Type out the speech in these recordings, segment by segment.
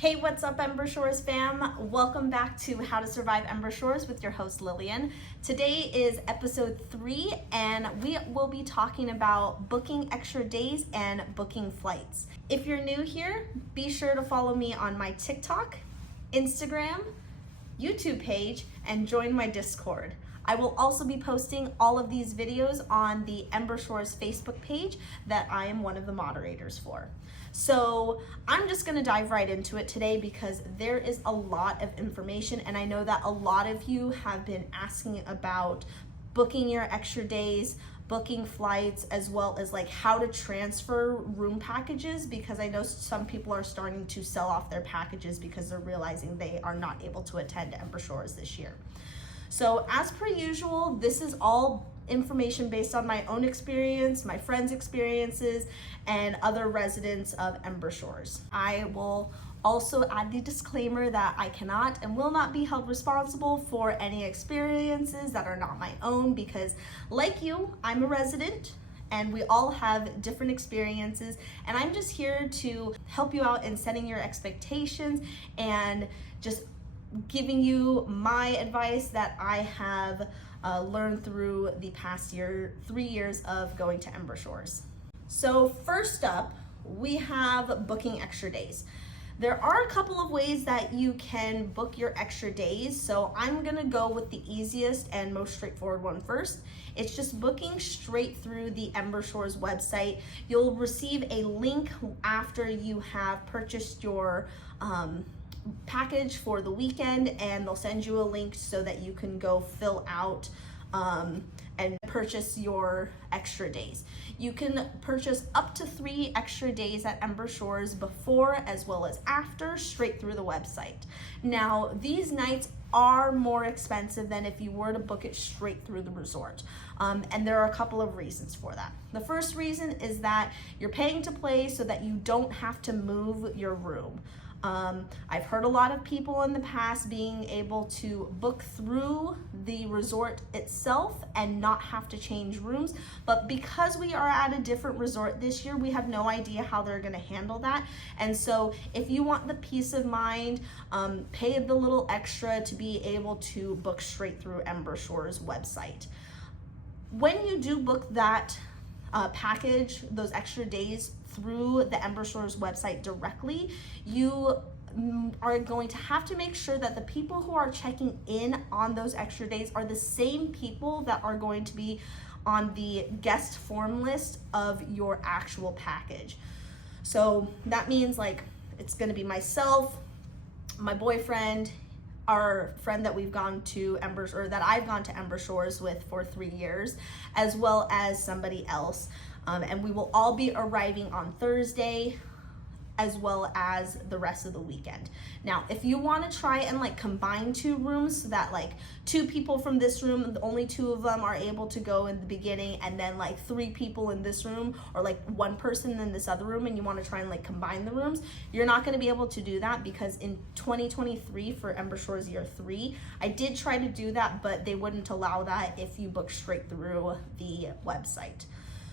Hey, what's up, Ember Shores fam? Welcome back to How to Survive Ember Shores with your host, Lillian. Today is episode 3, and we will be talking about booking extra days and booking flights. If you're new here, be sure to follow me on my TikTok, Instagram, YouTube page, and join my Discord. I will also be posting all of these videos on the Ember Shores Facebook page that I am one of the moderators for. So I'm just gonna dive right into it today because there is a lot of information, and I know that a lot of you have been asking about booking your extra days, booking flights, as well as like how to transfer room packages, because I know some people are starting to sell off their packages because they're realizing they are not able to attend Ember Shores this year. So as per usual, this is all information based on my own experience, my friends' experiences, and other residents of Ember Shores. I will also add the disclaimer that I cannot and will not be held responsible for any experiences that are not my own, because like you, I'm a resident and we all have different experiences, and I'm just here to help you out in setting your expectations and just giving you my advice that I have learned through the past 3 years of going to Ember Shores. So first up, we have booking extra days. There are a couple of ways that you can book your extra days, so I'm gonna go with the easiest and most straightforward one first. It's just booking straight through the Ember Shores website. You'll receive a link after you have purchased your package for the weekend, and they'll send you a link so that you can go fill out and purchase your extra days. You can purchase up to 3 extra days at Ember Shores before as well as after, straight through the website. Now, these nights are more expensive than if you were to book it straight through the resort. And there are a couple of reasons for that. The first reason is that you're paying to play so that you don't have to move your room. I've heard a lot of people in the past being able to book through the resort itself and not have to change rooms, but because we are at a different resort this year, we have no idea how they're going to handle that. And so if you want the peace of mind, pay the little extra to be able to book straight through Ember Shores website. When you do book that package, those extra days through the Ember Shores website directly, you are going to have to make sure that the people who are checking in on those extra days are the same people that are going to be on the guest form list of your actual package. So that means like it's going to be myself, my boyfriend, our friend that we've gone to that I've gone to Ember Shores with for 3 years, as well as somebody else. And we will all be arriving on Thursday, as well as the rest of the weekend. Now, if you want to try and like combine 2 rooms so that like 2 people from this room, only 2 of them are able to go in the beginning, and then like 3 people in this room, or like 1 person in this other room, and you want to try and like combine the rooms, you're not going to be able to do that, because in 2023 for Ember Shores year 3, I did try to do that, but they wouldn't allow that if you book straight through the website.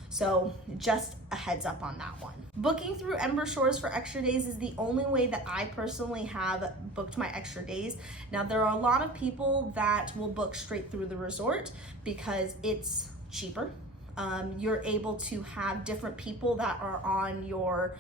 So just a heads up on that one. Booking through Ember Shores for extra days is the only way that I personally have booked my extra days. Now, there are a lot of people that will book straight through the resort because it's cheaper. You're able to have different people that are on your,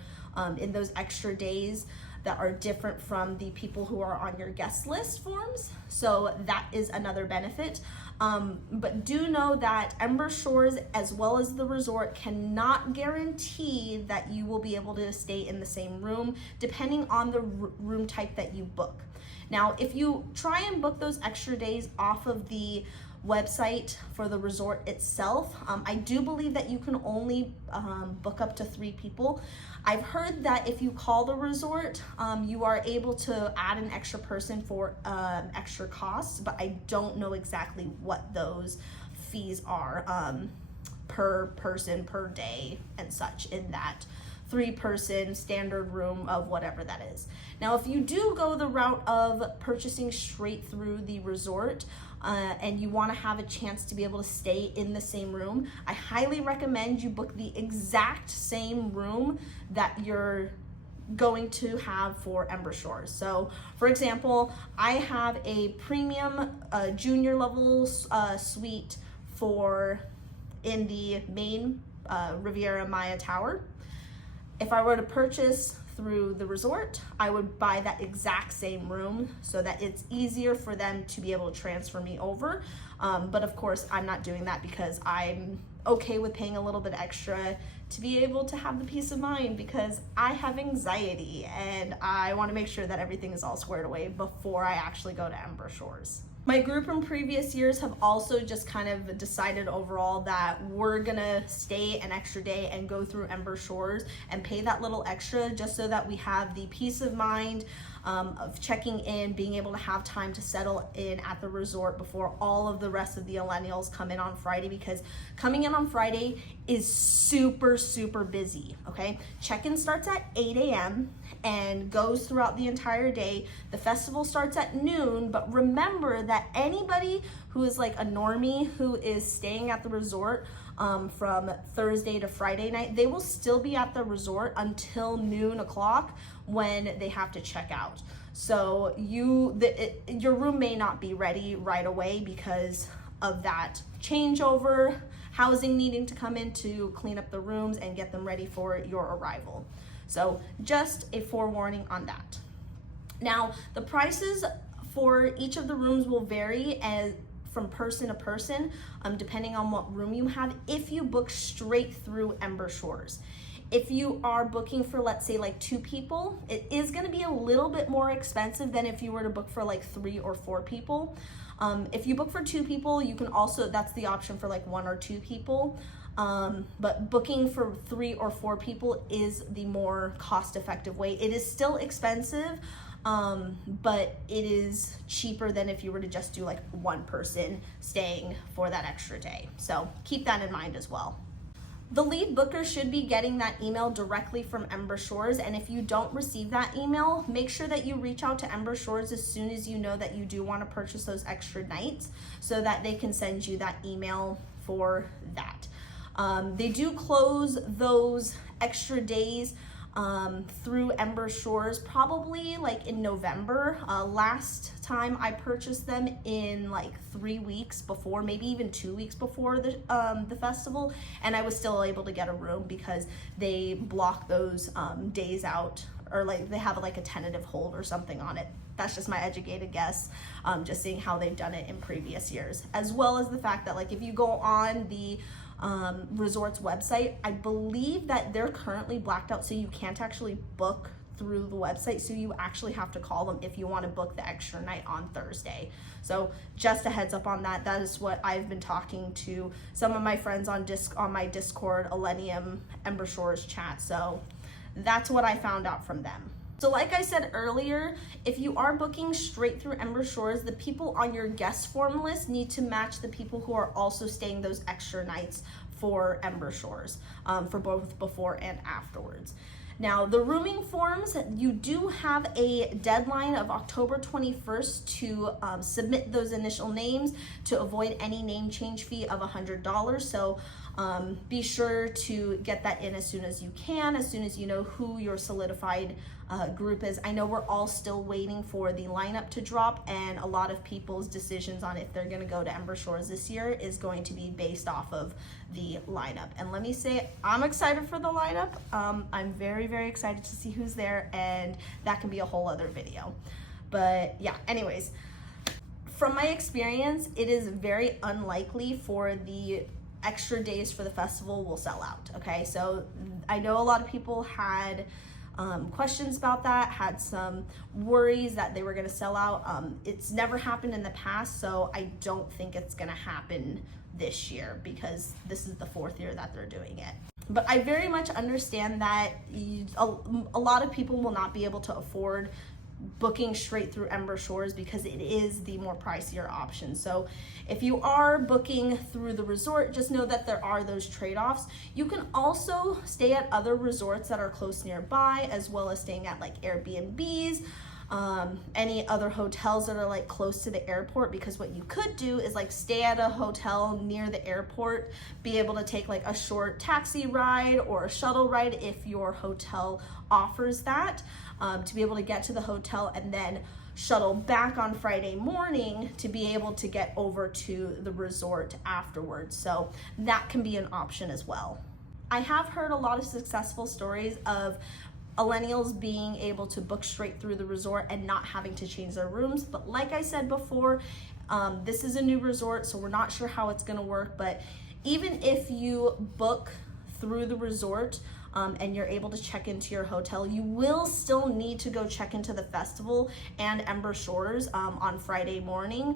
in those extra days, that are different from the people who are on your guest list forms. So that is another benefit. But do know that Ember Shores, as well as the resort, cannot guarantee that you will be able to stay in the same room, depending on the room type that you book. Now, if you try and book those extra days off of the website for the resort itself, I do believe that you can only book up to 3 people. I've heard that if you call the resort, you are able to add an extra person for extra costs, but I don't know exactly what those fees are per person, per day, and such in that 3-person standard room of whatever that is. Now, if you do go the route of purchasing straight through the resort, and you want to have a chance to be able to stay in the same room, I highly recommend you book the exact same room that you're going to have for Ember Shores. So for example, I have a premium junior level suite in the main Riviera Maya Tower. If I were to purchase through the resort, I would buy that exact same room so that it's easier for them to be able to transfer me over. But of course, I'm not doing that because I'm okay with paying a little bit extra to be able to have the peace of mind, because I have anxiety and I want to make sure that everything is all squared away before I actually go to Ember Shores. My group in previous years have also just kind of decided overall that we're gonna stay an extra day and go through Ember Shores and pay that little extra just so that we have the peace of mind of checking in, being able to have time to settle in at the resort before all of the rest of the millennials come in on Friday, because coming in on Friday is super, super busy, okay? Check-in starts at 8 a.m. and goes throughout the entire day. The festival starts at noon, but remember that anybody who is like a normie who is staying at the resort from Thursday to Friday night, they will still be at the resort until noon o'clock when they have to check out. So your room may not be ready right away because of that changeover, housing needing to come in to clean up the rooms and get them ready for your arrival. So just a forewarning on that. Now, the prices for each of the rooms will vary from person to person, depending on what room you have, if you book straight through Ember Shores. If you are booking for, let's say, like 2 people, it is going to be a little bit more expensive than if you were to book for like 3 or 4 people. If you book for 2 people, you can also, that's the option for like 1 or 2 people. But booking for 3 or 4 people is the more cost-effective way. It is still expensive, but it is cheaper than if you were to just do like 1 person staying for that extra day. So keep that in mind as well. The lead booker should be getting that email directly from Ember Shores, and if you don't receive that email, make sure that you reach out to Ember Shores as soon as you know that you do want to purchase those extra nights so that they can send you that email for that. They do close those extra days through Ember Shores probably like in November. Last time I purchased them in like 3 weeks before, maybe even 2 weeks before the festival, and I was still able to get a room because they block those days out, or like they have like a tentative hold or something on it. That's just my educated guess, just seeing how they've done it in previous years, as well as the fact that like if you go on the resort's website, I believe that they're currently blacked out, so you can't actually book through the website, so you actually have to call them if you want to book the extra night on Thursday. So just a heads up on that. That is what I've been talking to some of my friends on my Discord, Millennium Ember Shores chat. So that's what I found out from them. So like I said earlier, if you are booking straight through Ember Shores, the people on your guest form list need to match the people who are also staying those extra nights for Ember Shores, for both before and afterwards. Now, the rooming forms, you do have a deadline of October 21st to submit those initial names to avoid any name change fee of $100. So be sure to get that in as soon as you can, as soon as you know who your solidified group is. I know we're all still waiting for the lineup to drop, and a lot of people's decisions on if they're going to go to Ember Shores this year is going to be based off of the lineup. And let me say, I'm excited for the lineup. I'm very, very excited to see who's there, and that can be a whole other video. But yeah, anyways, from my experience, it is very unlikely for the extra days for the festival will sell out. Okay, so I know a lot of people had questions about that, had some worries that they were going to sell out. It's never happened in the past, so I don't think it's going to happen this year because this is the 4th year that they're doing it. But I very much understand that a lot of people will not be able to afford booking straight through Ember Shores because it is the more pricier option. So if you are booking through the resort, just know that there are those trade-offs. You can also stay at other resorts that are close nearby, as well as staying at like Airbnbs. any other hotels that are like close to the airport, because what you could do is like stay at a hotel near the airport, be able to take like a short taxi ride or a shuttle ride if your hotel offers that, to be able to get to the hotel and then shuttle back on Friday morning to be able to get over to the resort afterwards. So that can be an option as well. I have heard a lot of successful stories of millennials being able to book straight through the resort and not having to change their rooms. But like I said before, this is a new resort, so we're not sure how it's gonna work. But even if you book through the resort and you're able to check into your hotel, you will still need to go check into the festival and Ember Shores on Friday morning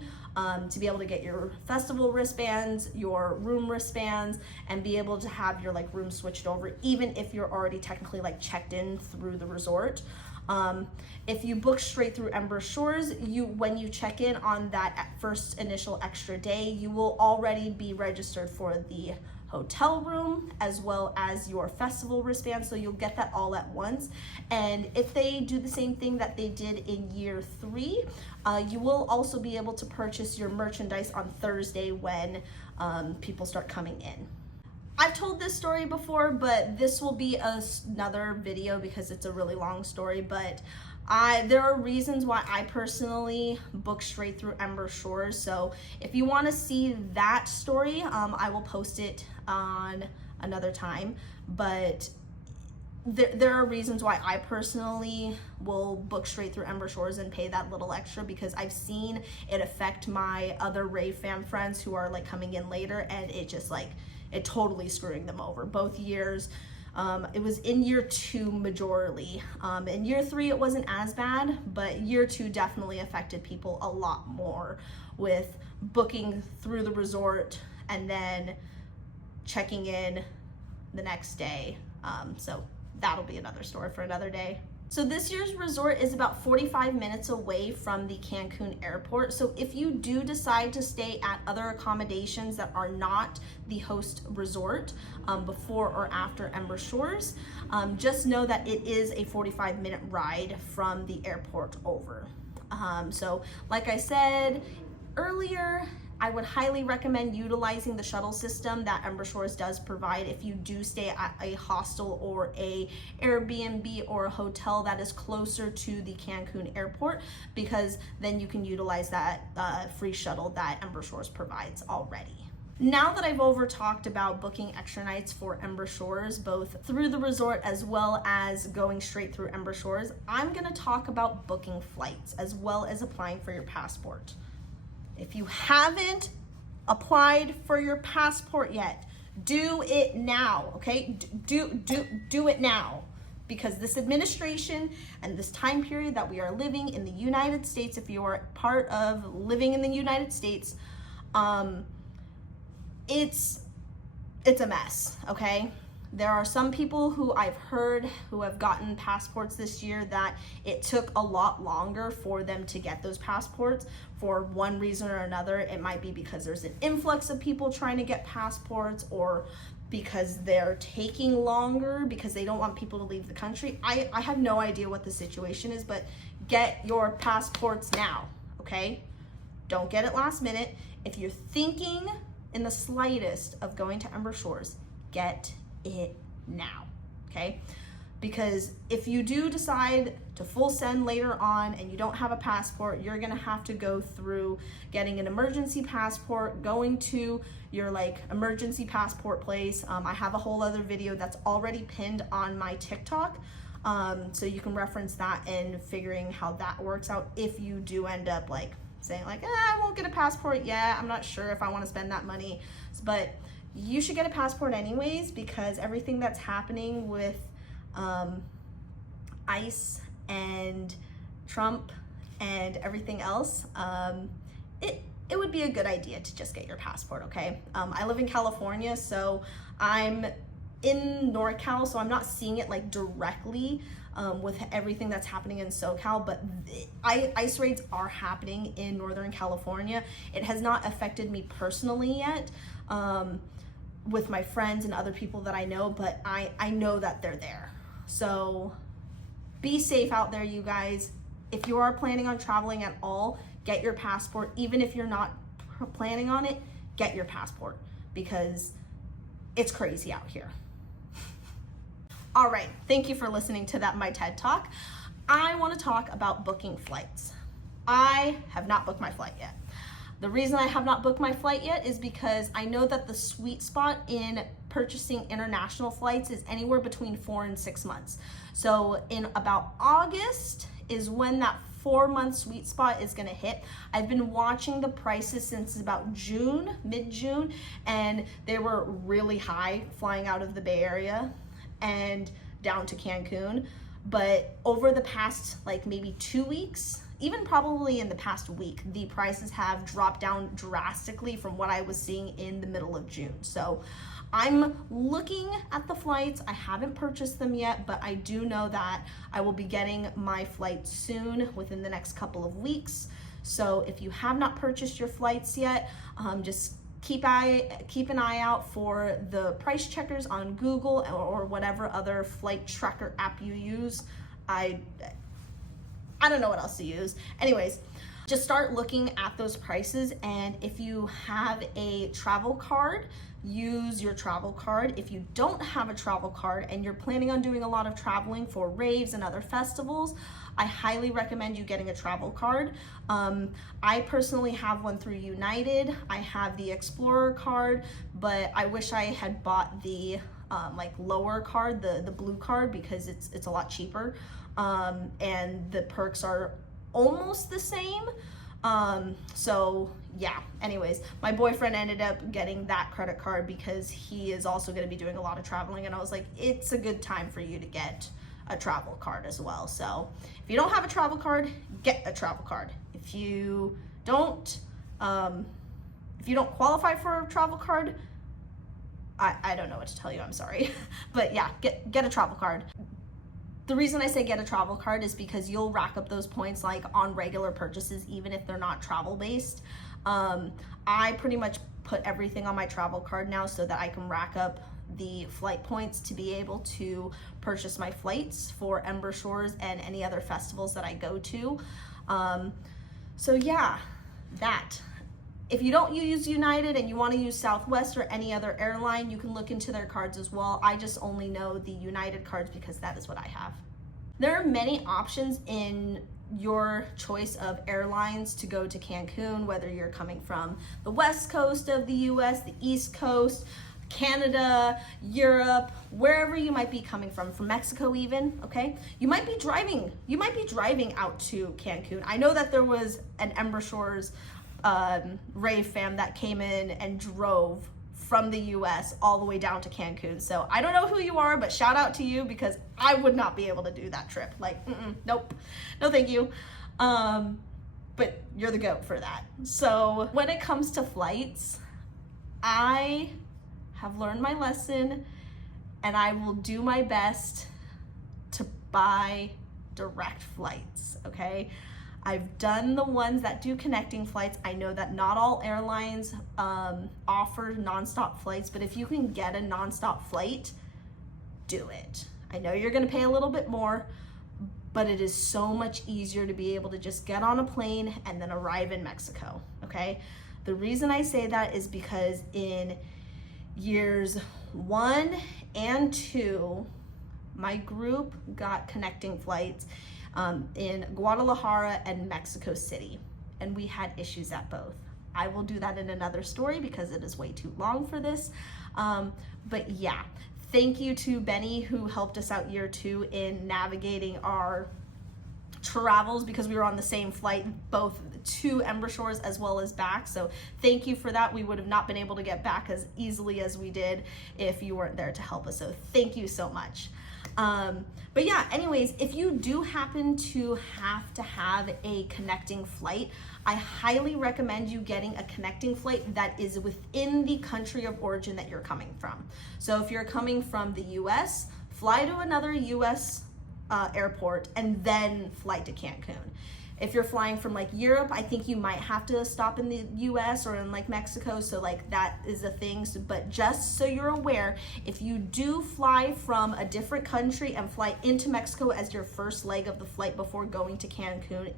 to be able to get your festival wristbands, your room wristbands, and be able to have your like room switched over, even if you're already technically like checked in through the resort. If you book straight through Ember Shores, when you check in on that first initial extra day, you will already be registered for the hotel room as well as your festival wristband, so you'll get that all at once. And if they do the same thing that they did in year 3, you will also be able to purchase your merchandise on Thursday when people start coming in. I've told this story before, but this will be another video because it's a really long story. But there are reasons why I personally book straight through Ember Shores. So if you want to see that story, I will post it on another time. But there are reasons why I personally will book straight through Ember Shores and pay that little extra, because I've seen it affect my other Rave fam friends who are like coming in later, and it just like, it totally screwing them over both years. It was in year 2 majorly. In year 3 it wasn't as bad, but year 2 definitely affected people a lot more with booking through the resort and then checking in the next day. So that'll be another story for another day. So this year's resort is about 45 minutes away from the Cancun airport. So if you do decide to stay at other accommodations that are not the host resort before or after Ember Shores, just know that it is a 45-minute ride from the airport over. So like I said earlier, I would highly recommend utilizing the shuttle system that Ember Shores does provide if you do stay at a hostel or a Airbnb or a hotel that is closer to the Cancun airport, because then you can utilize that free shuttle that Ember Shores provides already. Now that I've over talked about booking extra nights for Ember Shores, both through the resort as well as going straight through Ember Shores, I'm gonna talk about booking flights as well as applying for your passport. If you haven't applied for your passport yet, do it now, okay? Do it now, because this administration and this time period that we are living in the United States, if you are part of living in the United States, it's a mess, okay? There are some people who I've heard who have gotten passports this year that it took a lot longer for them to get those passports for one reason or another. It might be because there's an influx of people trying to get passports, or because they're taking longer because they don't want people to leave the country. I have no idea what the situation is, but get your passports now, okay? Don't get it last minute. If you're thinking in the slightest of going to Ember Shores, get it now, okay? Because if you do decide to full send later on and you don't have a passport, you're gonna have to go through getting an emergency passport, going to your like emergency passport place. I have a whole other video that's already pinned on my TikTok, so you can reference that and figuring how that works out if you do end up like saying like, I won't get a passport yet, I'm not sure if I want to spend that money. But you should get a passport anyways, because everything that's happening with ICE and Trump and everything else, it would be a good idea to just get your passport, okay? I live in California, so I'm in NorCal, so I'm not seeing it like directly with everything that's happening in SoCal, but ICE raids are happening in Northern California. It has not affected me personally yet, with my friends and other people that I know, but I know that they're there. So be safe out there, you guys. if you are planning on traveling at all, get your passport. Even if you're not planning on it, get your passport, because it's crazy out here. All right, thank you for listening to my TED Talk. I want to talk about booking flights. I have not booked my flight yet. The reason I have not booked my flight yet is because I know that the sweet spot in purchasing international flights is anywhere between 4 and 6 months. So in about August is when that 4-month sweet spot is gonna hit. I've been watching the prices since about June, mid-June, and they were really high flying out of the Bay Area and down to Cancun. But over the past like maybe 2 weeks, even probably in the past week, the prices have dropped down drastically from what I was seeing in the middle of June. So I'm looking at the flights. I haven't purchased them yet, but I do know that I will be getting my flight soon, within the next couple of weeks. So if you have not purchased your flights yet, just keep an eye out for the price checkers on Google or whatever other flight tracker app you use. I don't know what else to use. Anyways, just start looking at those prices, and if you have a travel card, use your travel card. If you don't have a travel card and you're planning on doing a lot of traveling for raves and other festivals, I highly recommend you getting a travel card. I personally have one through United. I have the Explorer card, but I wish I had bought the like lower card, the blue card, because it's a lot cheaper, and the perks are almost the same. So yeah, anyways, my boyfriend ended up getting that credit card because he is also going to be doing a lot of traveling, and I was like, it's a good time for you to get a travel card as well. So if you don't have a travel card, get a travel card. If you don't qualify for a travel card, I don't know what to tell you, I'm sorry. But yeah, get a travel card. The reason I say get a travel card is because you'll rack up those points like on regular purchases, even if they're not travel based. I pretty much put everything on my travel card now so that I can rack up the flight points to be able to purchase my flights for Ember Shores and any other festivals that I go to. So yeah, that. If you don't use United and you want to use Southwest or any other airline, you can look into their cards as well. I just only know the United cards because that is what I have. There are many options in your choice of airlines to go to Cancun, whether you're coming from the West Coast of the US, the East Coast, Canada, Europe, wherever you might be coming from Mexico even, okay? You might be driving out to Cancun. I know that there was an Ember Shores rave fam that came in and drove from the US all the way down to Cancun. So I don't know who you are, but shout out to you, because I would not be able to do that trip. Like, nope, no thank you. But you're the GOAT for that. So when it comes to flights, I have learned my lesson, and I will do my best to buy direct flights, okay? I've done the ones that do connecting flights. I know that not all airlines offer nonstop flights, but if you can get a nonstop flight, do it. I know you're gonna pay a little bit more, but it is so much easier to be able to just get on a plane and then arrive in Mexico, okay? The reason I say that is because in years 1 and 2, my group got connecting flights in Guadalajara and Mexico City, and we had issues at both. I will do that in another story because it is way too long for this. But yeah, thank you to Benny, who helped us out year 2 in navigating our travels, because we were on the same flight, both to Ember Shores as well as back. So thank you for that. We would have not been able to get back as easily as we did if you weren't there to help us. So thank you so much. But yeah, anyways, if you do happen to have a connecting flight, I highly recommend you getting a connecting flight that is within the country of origin that you're coming from. So if you're coming from the US, fly to another US airport and then fly to Cancun. If you're flying from like Europe, I think you might have to stop in the US or in like Mexico, so like that is a thing. So, but just so you're aware, if you do fly from a different country and fly into Mexico as your first leg of the flight before going to Cancun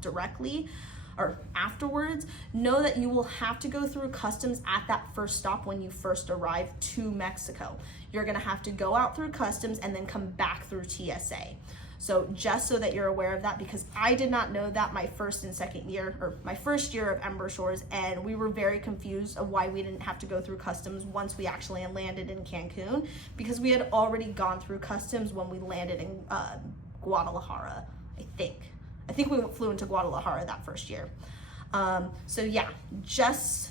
directly or afterwards, know that you will have to go through customs at that first stop when you first arrive to Mexico. You're gonna have to go out through customs and then come back through TSA. So just so that you're aware of that, because I did not know that my first and second year, or my first year of Ember Shores, and we were very confused of why we didn't have to go through customs once we actually landed in Cancun, because we had already gone through customs when we landed in Guadalajara, I think we flew into Guadalajara that first year. So yeah, just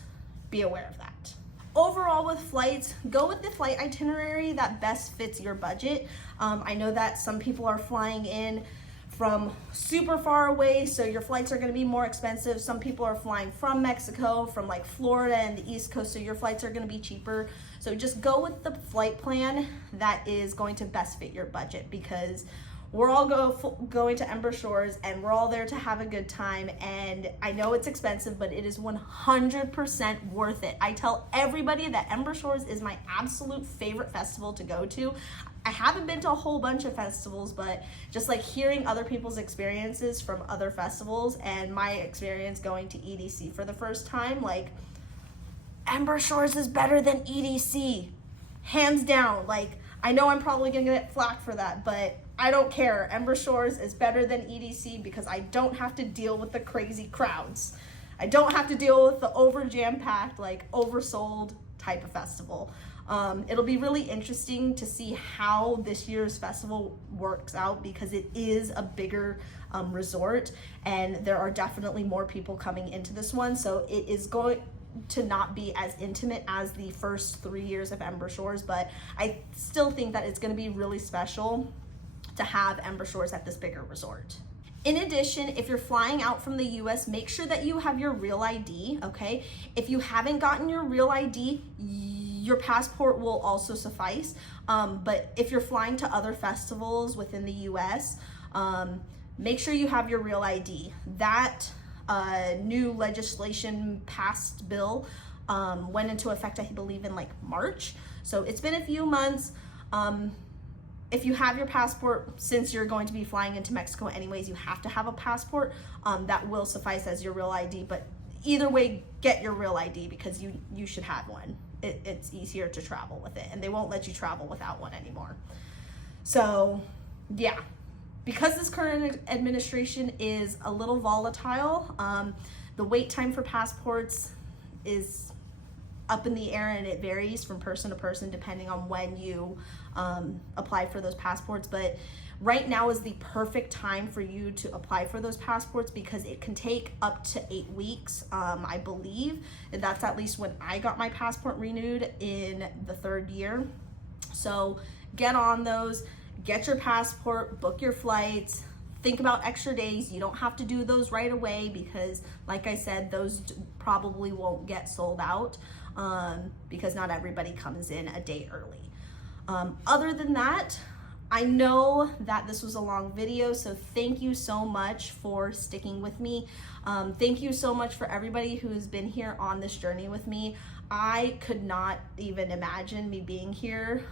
be aware of that. Overall with flights, go with the flight itinerary that best fits your budget. I know that some people are flying in from super far away, so your flights are gonna be more expensive. Some people are flying from Mexico, from like Florida and the East Coast, so your flights are gonna be cheaper. So just go with the flight plan that is going to best fit your budget, because we're all going to Ember Shores and we're all there to have a good time. And I know it's expensive, but it is 100% worth it. I tell everybody that Ember Shores is my absolute favorite festival to go to. I haven't been to a whole bunch of festivals, but just like hearing other people's experiences from other festivals and my experience going to EDC for the first time, like Ember Shores is better than EDC, hands down. Like, I know I'm probably gonna get flack for that, but I don't care. Ember Shores is better than EDC because I don't have to deal with the crazy crowds. I don't have to deal with the over jam-packed, like oversold type of festival. It'll be really interesting to see how this year's festival works out, because it is a bigger resort and there are definitely more people coming into this one. So it is going to not be as intimate as the first 3 years of Ember Shores, but I still think that it's going to be really special to have Ember Shores at this bigger resort. In addition, if you're flying out from the US, make sure that you have your real ID, okay? If you haven't gotten your real ID, your passport will also suffice. But if you're flying to other festivals within the US, make sure you have your real ID. That new legislation passed bill went into effect, I believe, in like March. So it's been a few months. If you have your passport, since you're going to be flying into Mexico anyways, you have to have a passport. That will suffice as your real ID, but either way, get your real ID, because you should have one. It's easier to travel with it, and they won't let you travel without one anymore. So yeah, because this current administration is a little volatile, the wait time for passports is up in the air, and it varies from person to person depending on when you apply for those passports. But right now is the perfect time for you to apply for those passports, because it can take up to 8 weeks, I believe. That's at least when I got my passport renewed in the 3rd year. So get on those, get your passport, book your flights, think about extra days. You don't have to do those right away, because like I said, those probably won't get sold out, because not everybody comes in a day early. Other than that, I know that this was a long video, so thank you so much for sticking with me. Thank you so much for everybody who's been here on this journey with me. I could not even imagine me being here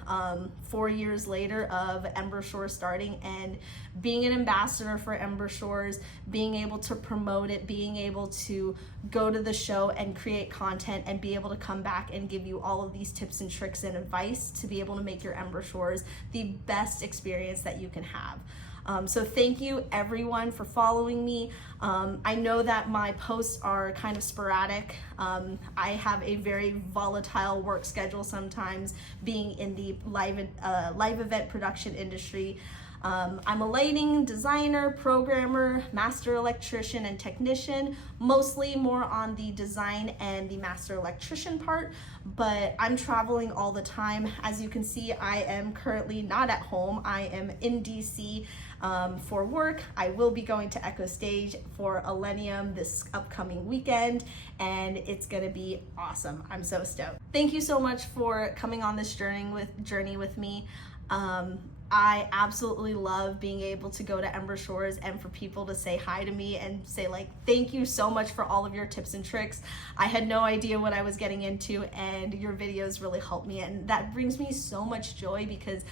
4 years later of Ember Shores starting and being an ambassador for Ember Shores, being able to promote it, being able to go to the show and create content and be able to come back and give you all of these tips and tricks and advice to be able to make your Ember Shores the best experience that you can have. So thank you everyone for following me. I know that my posts are kind of sporadic. I have a very volatile work schedule sometimes, being in the live event production industry. I'm a lighting designer, programmer, master electrician, and technician, mostly more on the design and the master electrician part, but I'm traveling all the time. As you can see, I am currently not at home. I am in DC for work. I will be going to Echo Stage for Millennium this upcoming weekend, and it's gonna be awesome. I'm so stoked. Thank you so much for coming on this journey with me. I absolutely love being able to go to Ember Shores and for people to say hi to me and say like, thank you so much for all of your tips and tricks. I had no idea what I was getting into, and your videos really helped me, and that brings me so much joy because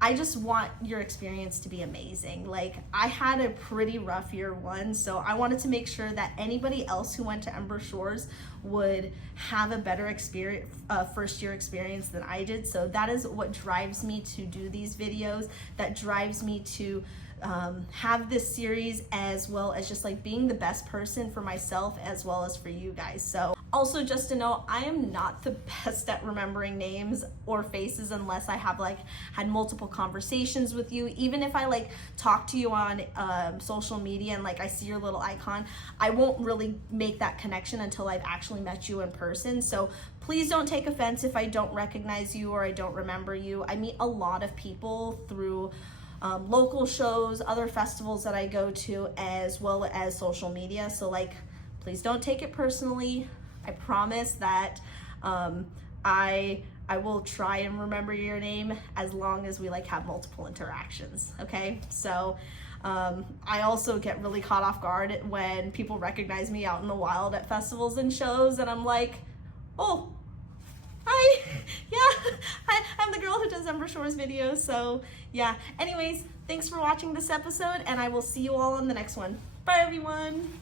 I just want your experience to be amazing. Like, I had a pretty rough year one, so I wanted to make sure that anybody else who went to Ember Shores would have a better experience, first year experience than I did. So that is what drives me to do these videos, that drives me to have this series, as well as just like being the best person for myself as well as for you guys. So also, just to know, I am not the best at remembering names or faces unless I have like had multiple conversations with you. Even if I like talk to you on social media and like I see your little icon, I won't really make that connection until I've actually met you in person. So please don't take offense if I don't recognize you or I don't remember you. I meet a lot of people through local shows, other festivals that I go to, as well as social media. So like, please don't take it personally. I promise that I will try and remember your name as long as we like have multiple interactions, okay? So I also get really caught off guard when people recognize me out in the wild at festivals and shows, and I'm like, oh, hi, yeah, I'm the girl who does Ember Shores videos. So yeah, anyways, thanks for watching this episode, and I will see you all on the next one. Bye everyone.